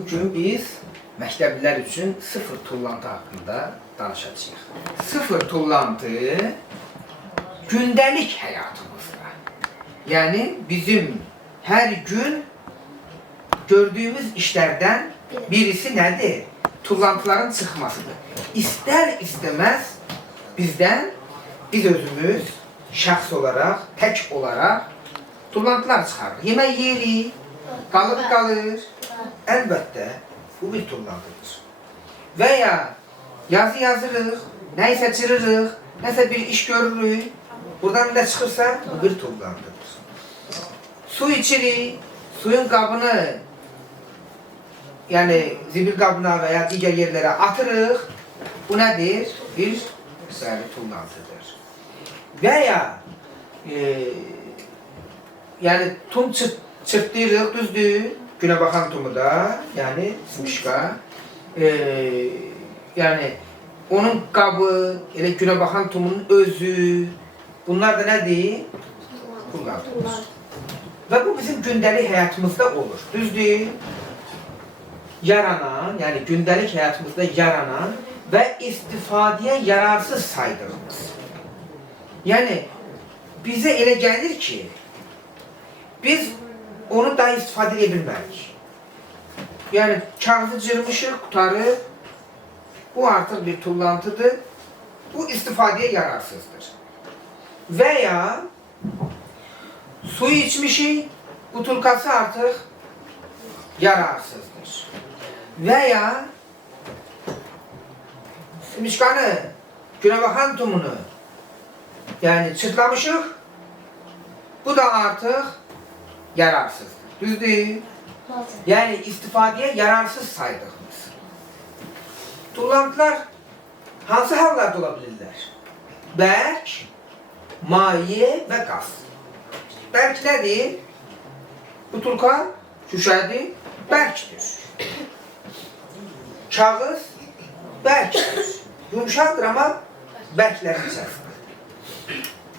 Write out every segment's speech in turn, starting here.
Bugün biz məktəblilər üçün sıfır tullantı haqqında danışacağıq. Sıfır tullantı gündəlik həyatımızda. Yəni bizim hər gün gördüyümüz işlərdən birisi nədir? Tullantıların çıxmasıdır. İstər-istəməz bizdən, biz özümüz şəxs olaraq, tək olaraq tullantılar çıxarır. Yemək yeyirik, qalır. Əlbəttə, bu bir tullantıdır. Və ya yazı yazırıq, nəyisə çırırıq, nəsə bir iş görürük, buradan nə çıxırsa, bu bir tullantıdır. Su içirik, suyun qabını, yəni zibil qabına və ya digər yerlərə atırıq, bu nədir? Bir tullantıdır. Və ya yəni tum çırpdırıq, düzdür, günə baxan tumu da, yəni simişka, yəni onun qabı, elə günə baxan tumunun özü, bunlar da nədir? Tullantıdır. Və bu bizim gündəlik həyatımızda olur, düzdür? Yaranan, yəni gündəlik həyatımızda yaranan və istifadəyə yararsız saydığımız. Yəni, bizə elə gəlir ki, biz onu daha istifadə edə bilmərik. Yəni, kağızı cırmışıq, qutarı, bu artıq bir tullantıdır, bu istifadəyə yararsızdır. Və ya, suyu içmişik, butulkası artıq yararsızdır. Və ya, simişkanı, günəbaxan tumunu, yəni çırtlamışıq, bu da artıq yararsızdır. Düzdür? Yəni istifadəyə yararsız saydığımız. Tullantılar hansı hallarda ola bilirlər? Bərk, maye və qaz. Bərk nədir? Butulka, şüşədir, bərkdir. Kağız bərkdir. Yumuşaqdır, amma bərklərin içərisində.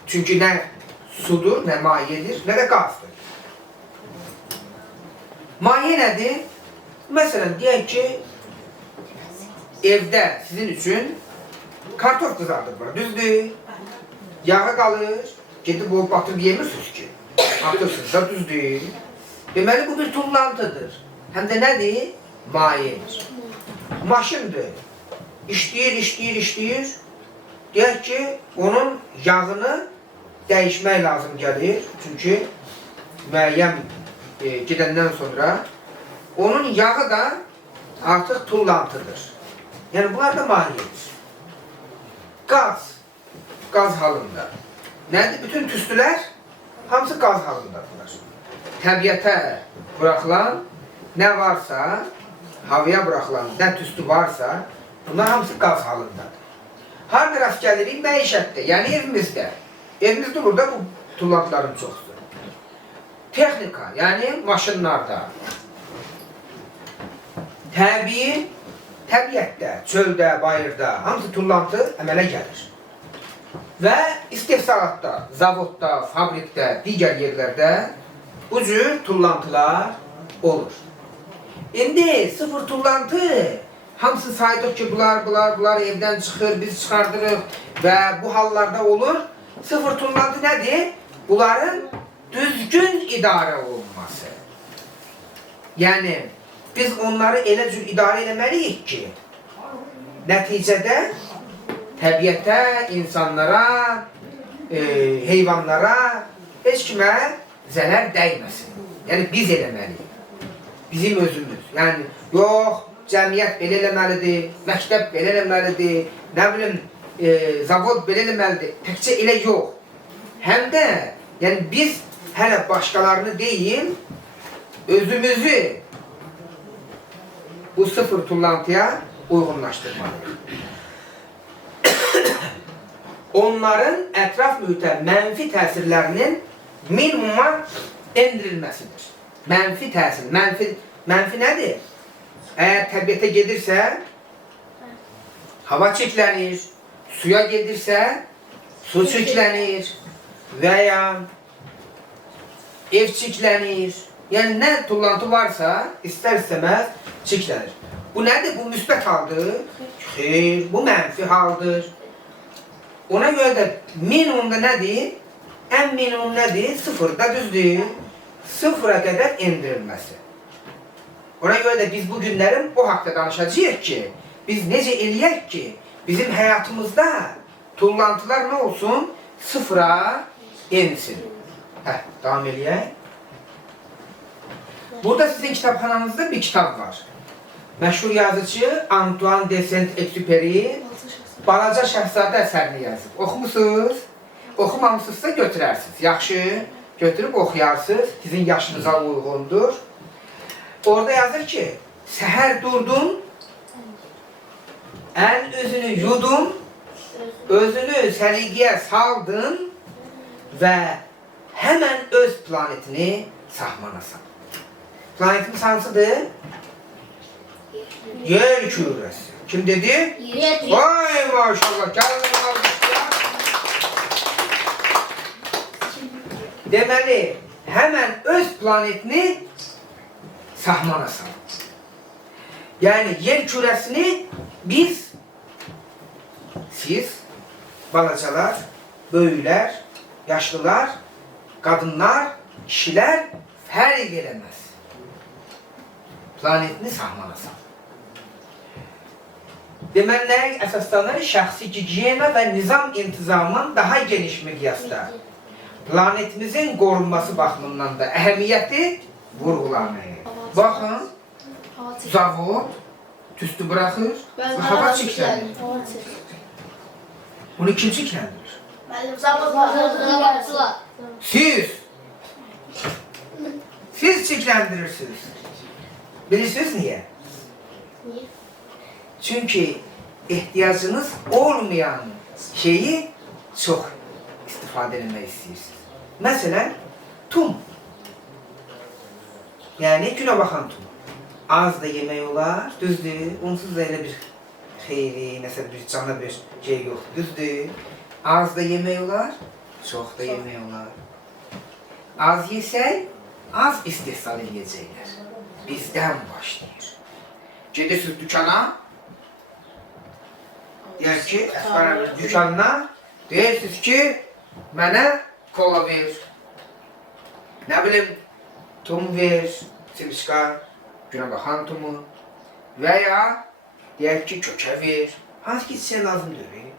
Çünki nə sudur, nə mayedir, nə də qazdır. Maye nədir? Məsələn, deyək ki, evdə sizin üçün kartof qızardır, düzdür? Yağı qalır, gedib o batıb yemirsiniz ki, atırsınız da düzdür. Deməli, bu bir tullantıdır. Həm də nədir? Mayedir. Maşındır. İşləyir. Deyək ki, onun yağını dəyişmək lazım gəlir. Çünki müəyyən gedəndən sonra onun yağı da artıq tullantıdır. Yəni, bunlar da mayedir. Qaz halında. Nədir? Bütün tüstülər hamısı qaz halındadır. Təbiətə buraxılan nə varsa, havaya buraxılan nə tüstü varsa, bunlar hamısı qaz halındadır. Harada rast gəlirik? Məişətdə, yəni evimizdə. Evimizdə olur da bu tullantıların çoxdur. Texnika, yəni maşınlarda. Təbiətdə, çöldə, bayırda hamısı tullantı əmələ gəlir. Və istehsalatda, zavodda, fabrikdə, digər yerlərdə bu cür tullantılar olur. İndi sıfır tullantı, hamısı saydıq ki, bunlar evdən çıxır, biz çıxardırıq və bu hallarda olur. Sıfır tullantı nədir? Bunların düzgün idarə olunması. Yəni, biz onları elə cür idarə eləməliyik ki, nəticədə təbiətə, insanlara, heyvanlara, heç kimə zərər dəyməsin. Yəni, biz eləməliyik. Bizim özümüz. Yəni, yox, cəmiyyət belə eləməlidir, məktəb belə eləməlidir, nə bilim, zavod belə eləməlidir. Təkcə elə yox. Həm də, yəni, biz hələ başqalarını deyil, özümüzü bu sıfır tullantıya uyğunlaşdırmalıyıq. Onların ətraf mühitə mənfi təsirlərinin minimuma endirilməsidir. Mənfi təsir. Mənfi nədir? Əgər təbiətə gedirsə, hava çirklənir, suya gedirsə, su çirklənir və ya ev çirklənir, Yəni nə tullantı varsa, istər-istəməz çirklənir. Bu nədir? Bu müsbət haldır. Xeyr, bu mənfi haldır. Ona görə də minimumda nədir? Ən minimum nədir? Sıfırda düzdür. Sıfıra qədər endirilməsi. Ona görə də biz bu günlərin o haqda danışacağıq ki, biz necə eləyək ki, bizim həyatımızda tullantılar nə olsun? Sıfıra ensin. Davam eləyək. Burada sizin kitabxananızda bir kitab var. Məşhur yazıcı Antoine de Saint-Exupéry Balaca Şəhzadə əsərini yazıb. Oxumusunuz? Oxumamısınızsa götürərsiniz. Yaxşı, götürüb oxuyarsınız. Sizin yaşınıza uyğundur. Orada yazır ki, səhər durdum, əl özünü yudum, özünü səliqəyə saldın və həmən öz planetini sahmanasan. Planetimiz hansıdır? Yer kürəsi. Kim dedi? Yer. Vay maşallah, gəlin almışlar. Deməli, həmən öz planetini sahmanasan. Yəni, yer kürəsini siz, balacalar, böyüklər, yaşlılar, qadınlar, kişilər fərq eləməz. Planetini sahmanasan. Deməli, nəyə əsaslanır? Şəxsi gigiyena və nizam intizamın daha geniş miqyasda planetimizin qorunması baxımından da əhəmiyyəti vurğulanır. Baxın, zavod tüstü bırakır ve hava çirklənir. Bunu kim çirkləndirir? Siz çirkləndirirsiniz. Bilirsiniz niye? Niye? Çünkü ihtiyacınız olmayan şeyi çok istifade etmek istiyorsunuz. Mesela tum. Yani güne bakan tum. Az da yemək olar, düzdür. Onsuz da elə bir xeyri, nəsə bir cana bir şey yoxdur, düzdür. Az da yemək olar, çox da yemək olar. Az yesək, az istehsal edəcəklər. Bizdən başlayır. Gedirsiniz dükana, deyək ki, Əsbər dükanına, deyirsiniz ki, mənə kola ver, nə bilim, tum ver, sivişka, günə baxan tumu və ya deyək ki, kökə ver. Hansı ki, sizə lazım deyil.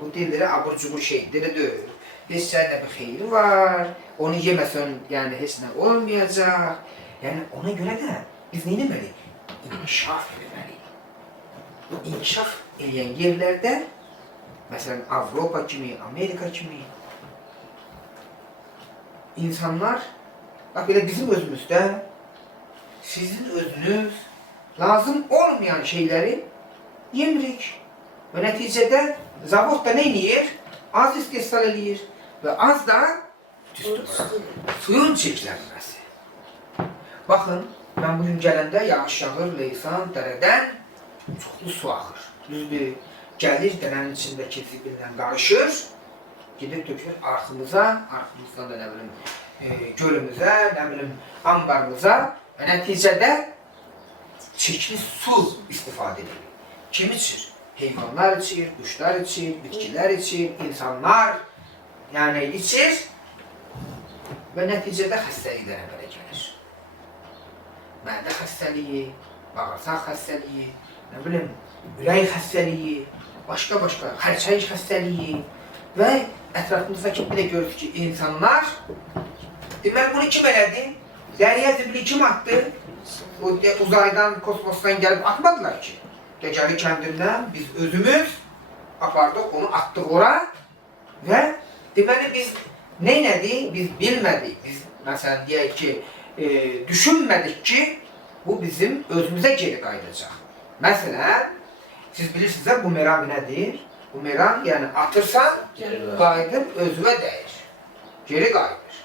Bu dilləri abur-cubur şeyləri deyil. Heç sənə bir xeyri var, onu yeməsən, yəni heç nə olmayacaq. Yəni ona görə də biz nə etməliyik? İnkişaf etməliyik. Bu inkişaf edən yerlərdə, məsələn, Avropa kimi, Amerika kimi insanlar, bax belə bizim özümüzdə sizin özünüz lazım olmayan şeyləri yemirik. Və nəticədə zavod da nə edir? Az istehsal edir və az da tüstü bırakır. Suyun çirklənməsi. Baxın, mən bugün gələndə yağış yağır, Leysan dərədən çoxlu su axır. Düzdür, gəlir dərənin içindəki zibillə qarışır, gedib tökülür arxımıza, arxımızdan da nə bilim gölümüzə, nə bilim ambarımıza və nəticədə çirkli su istifadə edilir. Kim içir? Heyvanlar içir, quşlar içir, bitkilər içir, insanlar yəni içir və nəticədə xəstəliklər əmələ gəlir. Mədə xəstəliyi, bağırsaq xəstəliyi, nə bilim, ürək xəstəliyi, başqa-başqa xərçəng xəstəliyi və ətrafımızdakı bir də görürük ki, insanlar deməli bunu kim elədi? Dəriyə zibili kim attı? Uzaydan, kosmosdan gəlib atmadılar ki. Gecəli kəndindən biz özümüz apardıq, onu atdıq ora və deməli biz neynədik? Biz bilmədik. Biz məsələn deyək ki, düşünmədik ki, bu bizim özümüzə geri qayıdacaq. Məsələn, siz bilirsiniz bumerang nədir? Bumerang yəni atırsan, qayıdıb özünə dəyir. Geri qayıdır.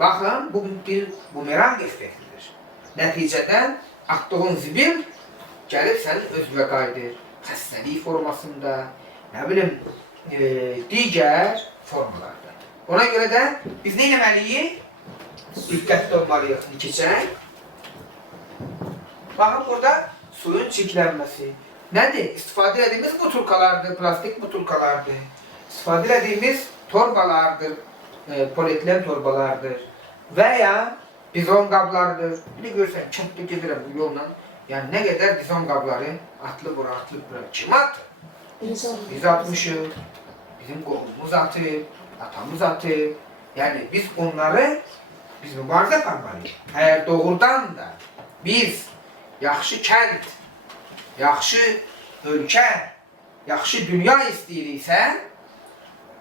Baxın, bu bir bumerang effektidir. Nəticədən atdığın zibil gəlib sənin özünə qayıdır. Xəstəlik formasında, nə bilim, digər formalarda. Ona görə də biz nə etməliyik? diqqətli olmalıyıq keçək. Baxın burada suyun çirklənməsi. Nədir? İstifadə etdiyimiz butulkalardır, plastik butulkalardır. İstifadə etdiyimiz torbalardır, polietilen torbalardır. Və ya bizon qablardır. Bir de görsən, kənddə gedirəm bu yolla. Yəni nə qədər bizon qabları atlı bura. Kim atır? Biz atmışıq. Bizim qolumuz atır, atamız atır. Yəni biz onları mübarizə aparmalıyıq. Əgər doğrudan da biz yaxşı kənd, yaxşı ölkə, yaxşı dünya istəyiriksə,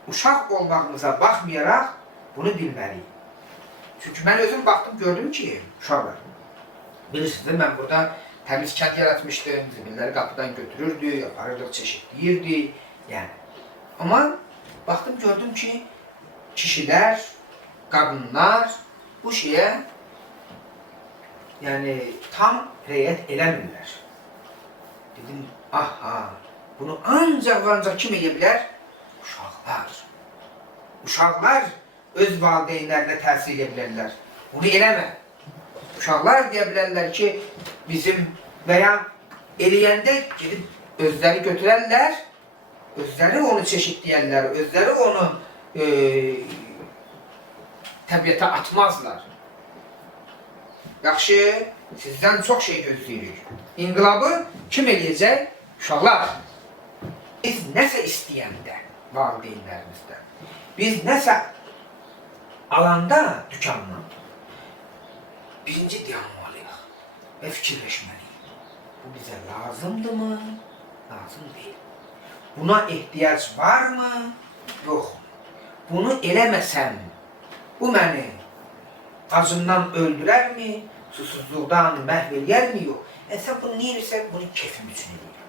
uşaq olmağımıza baxmayaraq bunu bilməliyik. Çünki mən özüm baxdım, gördüm ki, uşaqlar, bilirsiniz, mən burada təmiz kənd yaratmışdım, zibilləri qapıdan götürürdü, aparırdıq, çeşitləyirdi, yəni. Amma baxdım, gördüm ki, kişilər, qadınlar bu şeyə yəni tam riayət eləmirlər. Dedim, aha, bunu ancaq kim edə bilər? Uşaqlar. Uşaqlar öz valideynlərinə təsir edə bilərlər. Bunu eləmə. Uşaqlar deyə bilərlər ki, bizim və ya eləyəndə gedib özləri götürərlər, özləri onu çeşitləyərlər, özləri onu təbiətə atmazlar. Yaxşı, sizdən çox şey gözləyirik. İnqilabı kim eləyəcək? Uşaqlar. Biz nəsə istəyəndə, valideynlərimizdən, biz nəsə alanda dükandan, birinci dayanmalıyıq və fikirləşməliyik. Bu bizə lazımdırmı? Lazım deyil. Buna ehtiyac varmı? Yox. Bunu eləməsəm, bu məni acımdan öldürərmi? Susuzluqdan məhv eləyərmi? Yox. Sən bunu niyə edirsən? Bunu keyfim üçün edirəm.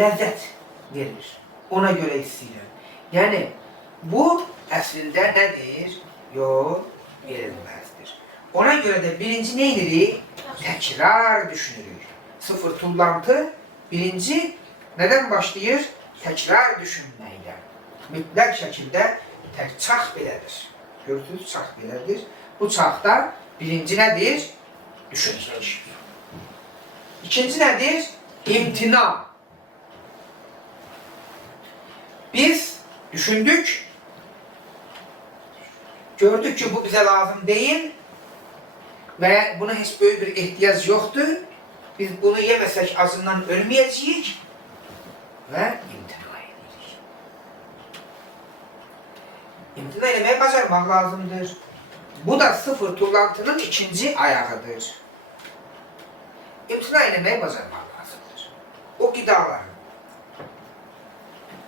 Ləzzət verir. Ona görə istəyirəm. Yəni, bu əslində nədir? Yox, verilməzdir. Ona görə də birinci nə edirik? Təkrar düşünürük. Sıfır tullantı birinci nədən başlayır? Təkrar düşünməklə. Mütləq şəkildə çax belədir. Görürsünüz, çax belədir. Bu çaxda birinci nədir? Düşünmək. İkinci nədir? İmtina. Biz düşündük, gördük ki, bu bizə lazım deyil və buna heç böyük bir ehtiyac yoxdur. Biz bunu yeməsək acından ölməyəcəyik və imtina edirik. İmtina eləməyə bacarmaq lazımdır. Bu da sıfır tullantının ikinci ayağıdır. İmtina eləməyə bacarmaq lazımdır. O qidaların,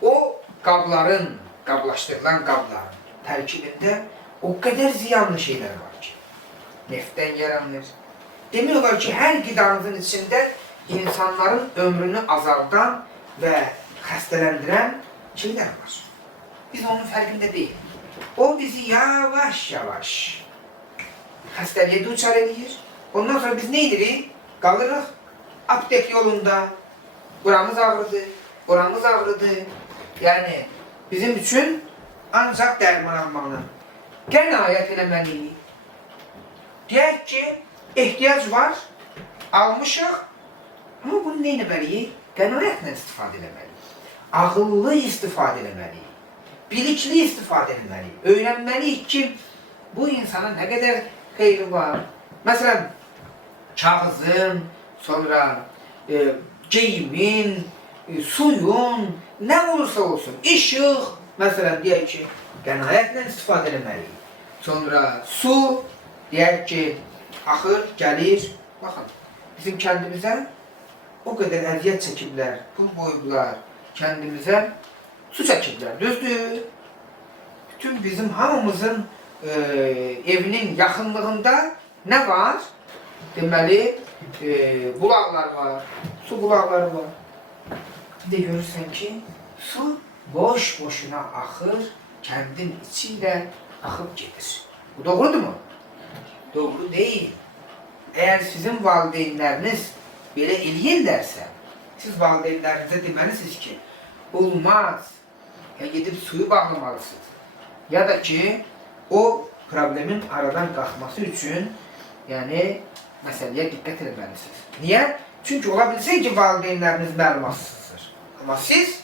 o qabların, qablaşdırılan qabların tərkibində o qədər ziyanlı şeylər var ki, neftdən yaranır. Demək olar ki, hər qidanızın içində insanların ömrünü azaldan və xəstələndirən şeylər var. Biz onun fərqində deyil. O bizi yavaş-yavaş xəstəliyə duçar edir. Ondan sonra biz nə edirik? Qalırıq aptek yolunda. Buramız ağrıdı, oramız ağrıdı. Yəni, bizim üçün ancaq dərman almalı. Qənaət eləməliyik. Deyək ki, ehtiyac var, almışıq, amma bunu nə etməliyik? Qənaətlə istifadə eləməliyik. Ağıllı istifadə eləməliyik. Bilikli istifadə eləməliyik. Öyrənməliyik ki, bu insana nə qədər xeyri var. Məsələn, kağızın, sonra geyimin, suyun, nə olursa olsun, işıq, məsələn, deyək ki, qənaətlə istifadə eləməliyik. Sonra su, deyək ki, axır, gəlir. Baxın, bizim kəndimizə o qədər əziyyət çəkiblər, pul qoyublar, kəndimizə su çəkiblər, düzdür? Bütün bizim hamımızın evinin yaxınlığında nə var? Deməli, bulaqlar var, su bulaqları var. Bir də görürsən ki, su boş-boşuna axır, kəndin içi ilə axıb gedir. Bu doğrudur mu? Doğru deyil. Əgər sizin valideynləriniz belə eləyirlərsə, siz valideynlərinizə deməlisiniz ki, olmaz, ya gedib suyu bağlamalısınız. Ya da ki, o problemin aradan qalxması üçün yəni məsələyə diqqət etməlisiniz. Niyə? Çünki ola bilsin ki, valideynləriniz məlumatsızdır. Amma siz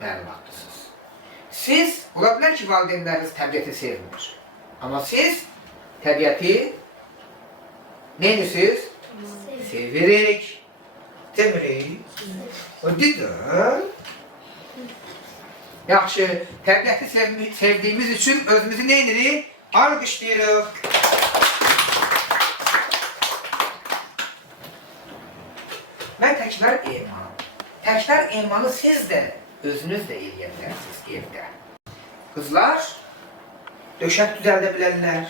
məlumatlısınız. Siz, ola bilər ki, valideynləriniz təbiəti sevmir. Amma siz təbiəti neyiniz? Sevirik. Demirik. O dedir. Yaxşı, təbiəti sevdiyimiz üçün özümüzü neyinirik? Alqışlayırıq. Və təkrar emal. Təkrar emalı siz də özünüz də eləyə bilərsiniz evdə. Qızlar döşək düzəldə bilərlər.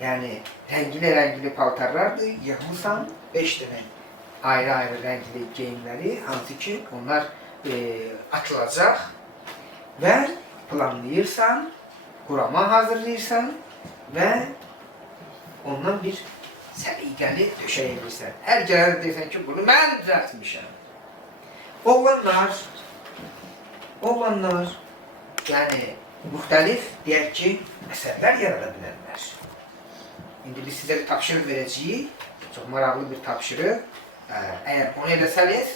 Yəni, rəngli paltarlardır, yığmısan 5 dənə ayrı-ayrı rəngli geyimləri, hansı ki, onlar atılacaq və planlayırsan, qurama hazırlayırsan və ondan bir səliqəli döşək edirsən. Hər gələn deyirsən ki, bunu mən düzəltmişəm. Oğlanlar, yəni müxtəlif, deyək ki, əsərlər yarada bilərlər. İndi biz sizə bir tapşırıq verəcəyik, çox maraqlı bir tapşırıq. Əgər onu eləsəniz,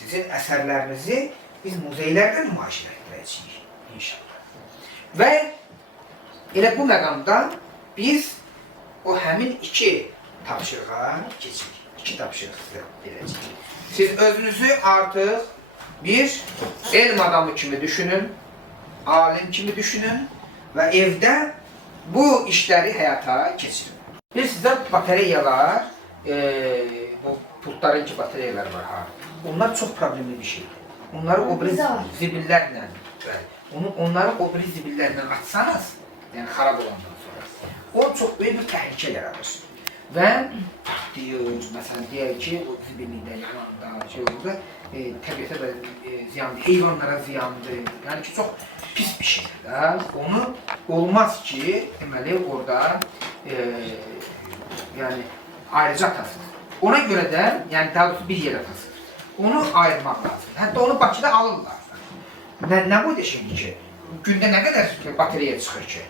sizin əsərlərinizi biz muzeylərdə nümayiş etdirəcəyik, inşallah. Və elə bu məqamda biz o həmin 2 tapşırığa keçirik. 2 tapşırıq sizə verəcəyik. Siz özünüzü artıq bir elm adamı kimi düşünün, alim kimi düşünün və evdə bu işləri həyata keçirin. Bir sizə batareyalar, bu pultların ki batareyalar var ha. Onlar çox problemli bir şeydir. Onları o biri zibillərlə, onları o biri zibillərlə atsanız, yəni xarab olandan sonra, o çox böyük bir təhlükə yaradır. Və partlayır, məsələn, deyək ki, o zibillikdə, yanında, şey olurdu, təbiətə də ziyandır, heyvanlara ziyandır, yəni ki, çox pis bir şeydir. Onu olmaz ki, deməli, orada yəni, ayrıca atasınız. Ona görə də, yəni daha doğrusu bir yerə atasınız. Onu ayırmaq lazım. Hətta onu Bakıda alırlar. Nə bu deşimdir ki, gündə nə qədər batareya çıxır ki?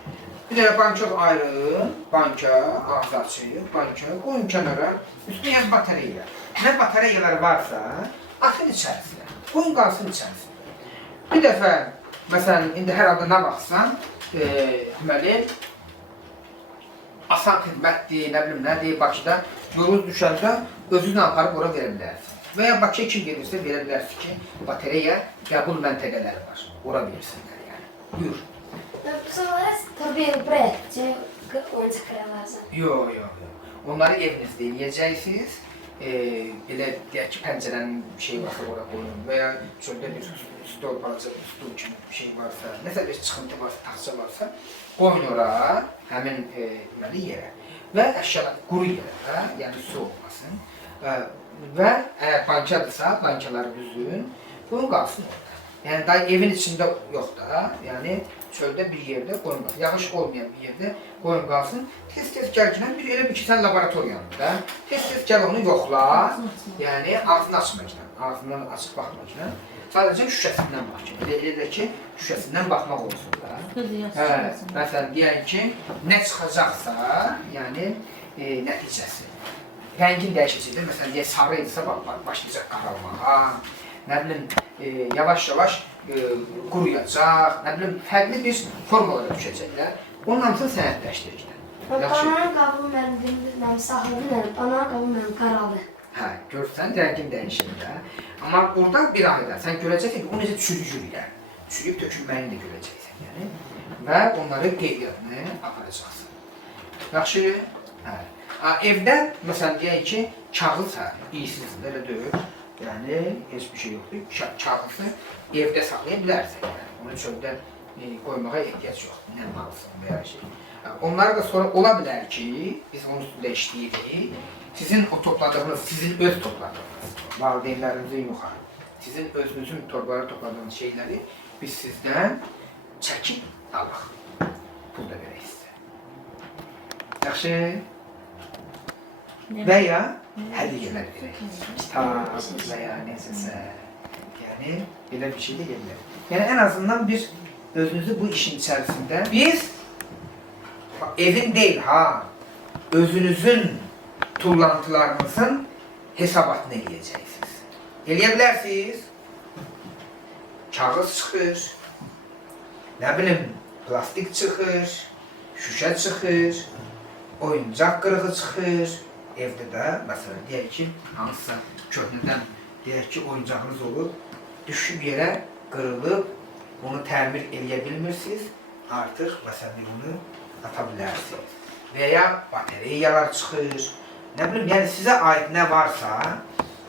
Bir dənə bankör ayrın, banka, ağzı açıq, banka, qoyun kənara, üstünə yəni batareya. Nə batareyalar varsa, atın içərisinə, qoyun qalsın içərisində. Bir dəfə, məsələn, indi hər halda nə baxsan, deməli, asan xidmətdir, nə bilim nədir, Bakıda yolunuz düşəndə özünü aparıb ora verə bilərsiniz. Və ya Bakıya kim gelirsə verə bilərsiniz ki, batareya qəbul məntəqələri var, ora verirsinlər yəni. Buyur. Tabii buraya oyuncaq koyarlarsa. Yox. Onları evinizdə eləyəcəksiniz. Belə deyək ki, pəncərənin bir şey varsa ora qoyun və ya çöldə bir stol varsa, stol kimi bir şey varsa, nəsə bir çıxıntı varsa, taxça varsa, qoyun ora, həmin deməli yerə. Və əşyalar quru yerə, yəni su olmasın. Və əgər bankadırsa, bankaları düzün, qoyun qalsın orada. Yəni daha evin içində yox da, yəni çöldə bir yerdə qoyun qalsın. Yağış olmayan bir yerdə qoyun qalsın. Tez-tez gəlginən bir elə bir ki, sən laboratoriyandır da. Tez-tez gəl onu yoxla, yəni ağzını açmaqla, ağzından açıq baxmaqla. Sadəcə şüşəsindən bax ki, elə ki, şüşəsindən baxmaq olsun da. Məsələn, deyək ki, nə çıxacaqsa, yəni nəticəsi. Rəngin dəyişəcəkdir, məsələn, deyək, sarı idisə başlayacaq qaralmağa. Nə bilim, yavaş-yavaş quruyacaq, nə bilim, fərqli bir formalara düşəcəklər. Onun hamısını sənədləşdirəcəklər. Bananın qabığı mənim saxladı, bananın qabığı mənim qaralı. Hə, görürsən, rəngin dəyişir də. Amma orada bir ayda sən görəcəksən ki, o necə çürüyür yəni. Çürüyüb tökülməyini də görəcəksən yəni. Və onları qeydiyyatını aparacaqsın. Yaxşı? Hə. Evdə, məsələn, deyək ki, kağızsa, iyisizdir, elə deyil. Yəni, heç bir şey yoxdur. Kağızı evdə saxlaya bilərsən. Yəni, onu çöldə qoymağa ehtiyac yoxdur. Nə malsın və ya şey. Onları da sonra ola bilər ki, biz onun üstündə işləyirik. Sizin o topladığınız, sizin öz topladığınız, valideynlərinizin yox. Sizin özünüzün torbalara topladığınız şeyləri biz sizdən çəkib alaq. Pul da verək sizə. Yaxşı? Və ya hədiyyələr verək. Kitab və ya nəsəsə. Yəni, belə bir şey də gəlir. Yəni, ən azından bir özünüzü bu işin içərisində biz Evin değil ha. Özünüzün tullantılarınızın hesabatını eləyəcəksiniz. Eləyə bilərsiniz. Kağız çıxır. Nə bilim, plastik çıxır. Şüşə çıxır. Oyuncaq qırığı çıxır. Evdə də, məsələn, deyək ki, hansısa köhnədən, deyək ki, oyuncağınız olub, düşüb yerə, qırılıb, onu təmir eləyə bilmirsiniz, artıq, məsələn, bunu ata bilərsiniz. Və ya bateriyalar çıxır, nə bilim, yəni sizə aid nə varsa,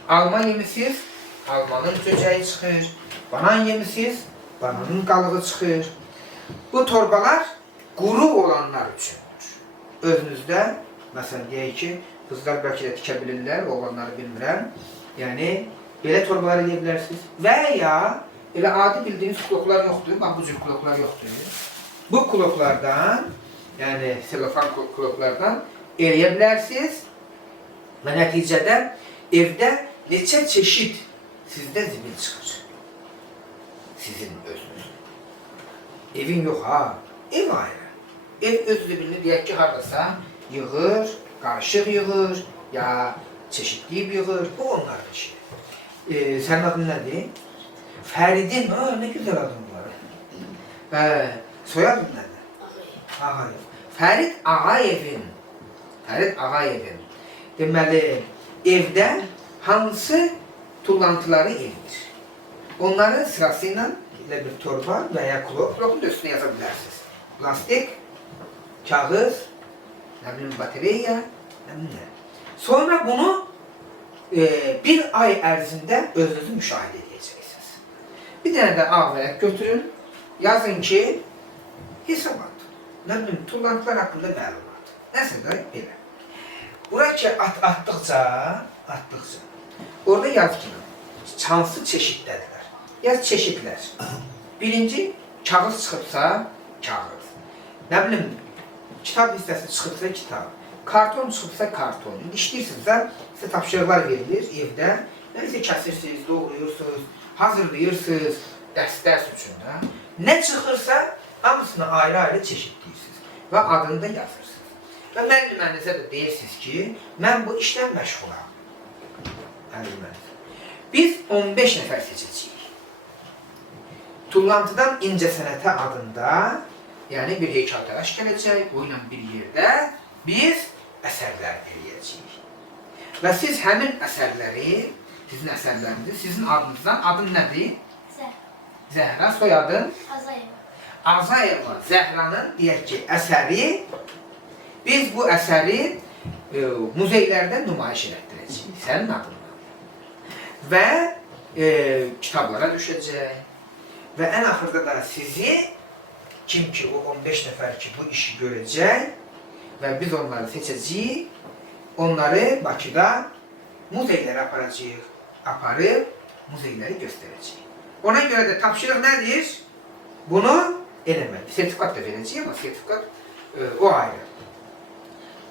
alma yemisiniz, almanın cöcəyi çıxır, banan yemisiniz, bananın qalığı çıxır. Bu torbalar quru olanlar üçündür. Özünüzdə, məsələn, deyək ki, qızlar bəlkə də tikə bilirlər, oğlanları bilmirəm. Yəni, belə torbalar eləyə bilərsiniz. Və ya, elə adi bildiyiniz kloklar yoxdur, bax bu cür kloklar yoxdur. Bu kloklardan, yəni selofan kloklardan eləyə bilərsiniz və nəticədə evdə neçə çeşid sizdə zibil çıxır. Sizin özünüz. Evin yox ha, ev ayrı. Ev öz zibilini deyək ki, haradasa yığır, qarışıq yığır, ya çeşidliyib yığır, bu onların işi. Sənin adın nədir? Fəridin, nə güzel adın var. Soyadın nədir? Ağayev. Fərid Ağayevin. Deməli, evdə hansı tullantıları elir? Onları sırasıyla elə bir torba və ya klokun da üstüne yaza bilərsiniz. Plastik, kağız, nə bilim bateriya, nə bilim. Sonra bunu bir ay ərzində özünüzü müşahidə edəcəksiniz. Bir dənə də ağ vərəq götürün, yazın ki, hesabat, nə bilim, tullantılar haqqında məlumat. Nəsə də belə. Bura ki, atdıqca, orada yaz ki, hansı çeşidlədirlər. Yaz çeşidlər. Birinci, kağız çıxıbsa, kağız. Nə bilim, kitab listəsi çıxıbsa, kitab. Karton çıxıbsa, karton. İndi işləyirsinizsə, sizə tapşırıqlar verilir evdə. Nəsə kəsirsiniz, doğrayırsınız, hazırlayırsınız, dərs üçün də. Nə çıxırsa, hamısını ayrı-ayrı çeşidləyirsiniz və adını da yazırsınız. Və müəllimənizə də deyirsiniz ki, mən bu işlə məşğulam. Biz 15 nəfər seçəcəyik. Tullantıdan İncəsənətə adında, yəni bir heykəltaraş gələcək, bu ilə bir yerdə biz əsərlər eləyəcəyik. Və siz həmin əsərləri, sizin əsərlərinizi, sizin adınızdan, adın nədir? Zəhra, soyadın? Azayeva. Zəhranın, deyək ki, əsəri, biz bu əsəri muzeylərdə nümayiş elətdirəcəyik, sənin adından. Və kitablara düşəcək. Və ən axırda da sizi, kim ki o 15 nəfər ki bu işi görəcək və biz onları seçəcəyik, onları Bakıda muzeylərə aparacağıq, aparıb muzeyləri göstərəcəyik. Ona görə də tapşırıq nədir? Bunu eləməli. Sertifikat da verəcəyik, amma sertifikat o ayrı.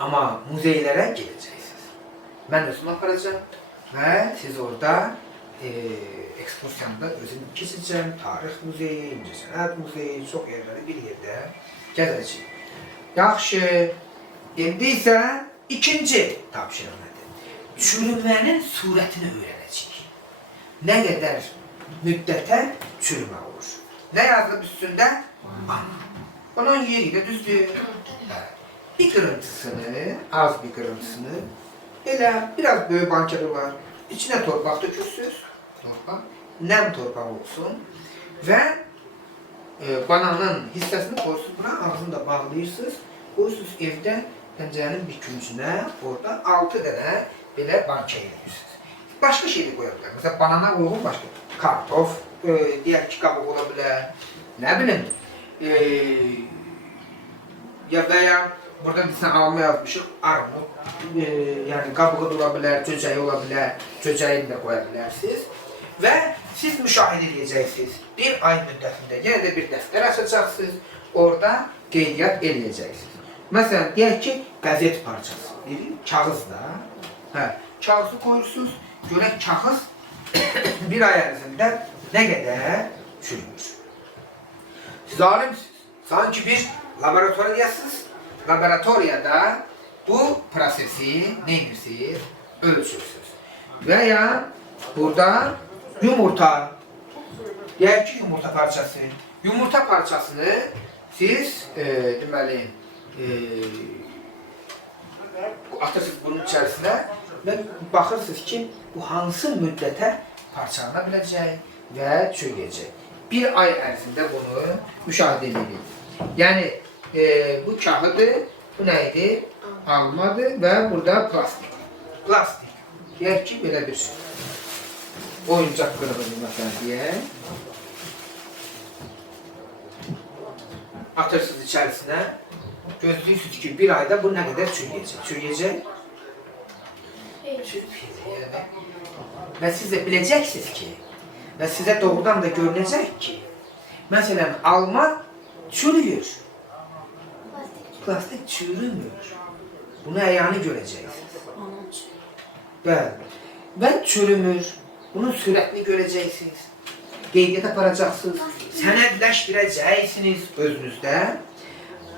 Amma muzeylərə gedəcəksiniz. Mən özümü aparacağım və siz orada ekskursiyanda özüm keçəcəm, tarix muzeyi, incəsənət muzeyi, çox yerləri bir yerdə gəzəcəyik. Yaxşı, indi isə ikinci tapşırıq nədir? Çürümənin surətini öyrənəcəyik. Nə qədər müddətə çürümə olur? Nə yazılıb üstündə? Ana. Onun yeri də düzdür. Bir qırıntısını, az bir qırıntısını, elə biraz böyük bankeri var. İçinə torpaq dökürsünüz, nəm torpaq olsun və bananın hissəsini qoyursunuz buna, ağzını da bağlayırsınız, qoyursunuz evdə pəncərənin bir küncünə, orada 6 dənə belə banka eləyirsiniz. Başqa şey də qoya bilər, məsələn, banana uyğun başqa, kartof, deyək ki, qabıq ola bilər, nə bilim, və ya burada bir sən alma yazmışıq, armud, yəni qabığı da ola bilər, cöcəyi ola bilər, cöcəyini də qoya bilərsiniz və siz müşahidə edəcəksiniz. Bir ay müddətində yenə də bir dəftər açacaqsınız, orada qeydiyyat eləyəcəksiniz. Məsələn, deyək ki, qəzet parçası, kağız da, kağızı qoyursunuz, görək kağız bir ay ərzində nə qədər çürümür. Siz alimsiniz, sanki bir laboratoriyasınız, laboratoriyada bu prosesi neyinirsiniz? Ölçürsünüz. Veya burada yumurta, deyək ki yumurta parçası. Yumurta parçasını siz deməli atırsınız bunun içərisinə və baxırsınız ki bu hansı müddətə parçalana biləcək və çürüyəcək. Bir ay ərzində bunu müşahidə edirik. Yəni bu kağıdı, bu nə idi? Almadır və burada plastik. Plastik. Deyək ki, belə bir oyuncaq qırığı məsələn deyək. Atırsınız içərisinə. Gözləyirsiniz ki, bir ayda bu nə qədər çürüyəcək. Çürüyəcək. Çürüyəcək. Və siz də biləcəksiniz ki, və sizə doğrudan da görünəcək ki, məsələn, alma çürüyür. Plastik çürümür. Bunu əyani görəcəksiniz. Bəli. Və çürümür. Bunun sürətini görəcəksiniz. Qeydiyyat aparacaqsınız. Sənədləşdirəcəksiniz özünüzdə.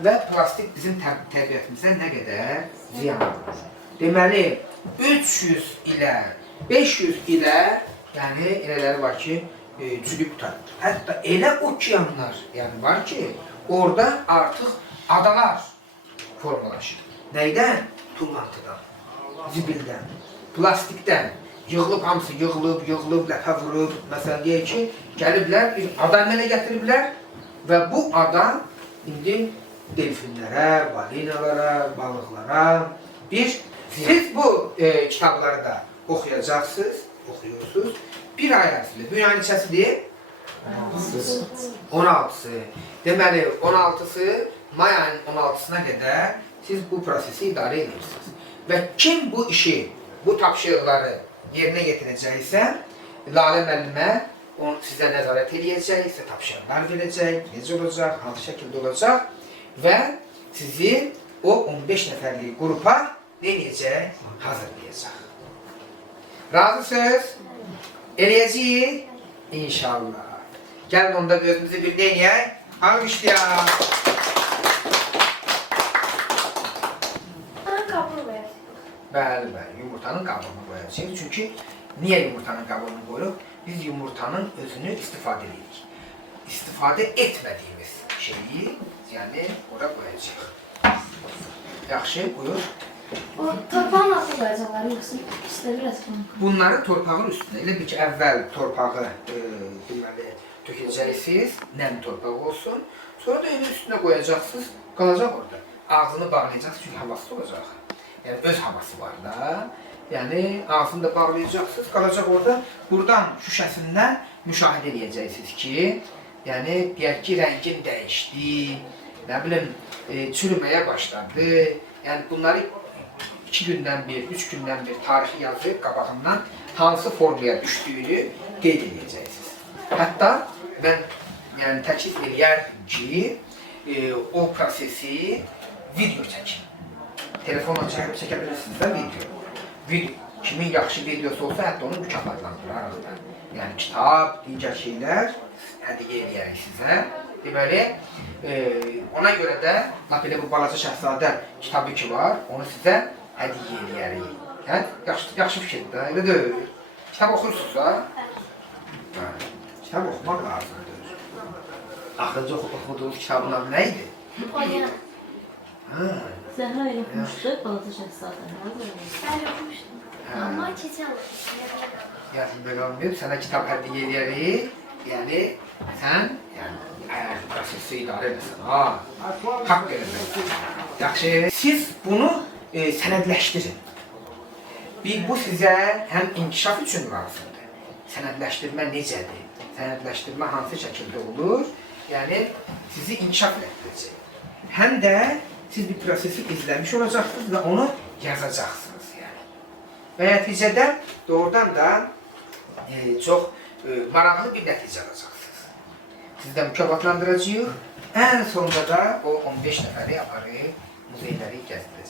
Və plastik bizim təbiətimizə nə qədər ziyan olur. Deməli, 300 ilə 500 ilə, yəni elələri var ki, çürüyüb tutarır. Hətta elə okeanlar var ki, orada artıq adalar formalaşır. Nəydən? Tullantıdan, zibildən, plastikdən. Yığılıb, hamısı yığılıb, ləpə vurub. Məsələn, deyək ki, gəliblər, bir ada əmələ gətiriblər və bu ada indi delfinlərə, balinalara, balıqlara bir... Siz bu kitabları da oxuyacaqsınız, oxuyursunuz. Bir ay ərzində, dünyanın içəsidir? 16'sı. Deməli, 16'sı, may ayının 16'sına qədər siz bu prosesi idarə edirsiniz. Və kim bu işi, bu tapşırıqları yerinə getirəcəksə, Lalə müəllimə sizə nəzarət edəcək, sizə tapşırıqlar verəcək, necə olacaq, hansı şəkildə olacaq və sizi o 15 nəfərlik qrupa nə edəcək? Hazırlayacaq. Razısınız? Eləyəcəyik? İnşallah. Gəlin onda gözümüzü bir denəyək. Almışlayaq. Bəli, yumurtanın qabığını qoyacağıq. Çünki niyə yumurtanın qabığını qoyuruq? Biz yumurtanın özünü istifadə edirik. İstifadə etmədiyimiz şeyi, yəni ora qoyacağıq. Yaxşı, buyur. O torpağın altına qoyacaqlar, yoxsa üstə biraz qonaq. Bunları torpağın üstünə, elə bir ki, əvvəl torpağı tökəcəksiniz, nəm torpaq olsun. Sonra da elə üstünə qoyacaqsınız, qalacaq orada. Ağzını bağlayacaqsınız, çünki havası olacaq. Yəni öz havası var da. Yəni ağzını da bağlayacaqsınız, qalacaq orada. Buradan şüşəsindən müşahidə edəcəksiniz ki, yəni deyək ki, rəngin dəyişdi, nə bilim, çürüməyə başladı. Yəni bunları 2 gündən bir, 3 gündən bir tarixi yazıb qabağından hansı formaya düşdüyünü qeyd edəcəksiniz. Hətta mən yəni təklif edərdim ki, o prosesi video çəkin. Telefonla çəkə bilirsiniz də video. Kimin yaxşı videosu olsa, hətta onu mükafatlandırarıq da. Yəni kitab, digər şeylər hədiyyə edəyərik sizə. Deməli, ona görə də, belə bu Balaca Şəhzadə kitabı ki var, onu sizə hədiyyə edəyərik. Yaxşı fikirdir də, elə deyil. Kitab oxursunuz da? Kitab oxumaq lazımdır. Axırıncı oxuduğunuz kitabın adı nə idi? Zəhra elə oxumuşdu, Balaca Şəhzadə. Mən oxumuşdum. Amma keçən oxumuşdum. Yazında qalmayıb, sənə kitab hədiyyə edərik. Yəni, sən, əgər prosesi idarə edəsən, haqq eləmək. Yaxşı, siz bunu sənədləşdirin. Bu sizə həm inkişaf üçün lazımdır. Sənədləşdirmə necədir? Sənədləşdirmə hansı şəkildə olur? Yəni, sizi inkişaf etdirəcək. Həm də siz bir prosesi izləmiş olacaqsınız və onu yazacaqsınız. Və nəticədə doğrudan da çox maraqlı bir nəticə alacaqsınız. Siz də mükafatlandıracağıq. Ən sonunda da o 15 nəfəri aparıb muzeyləri gəzdirəcək.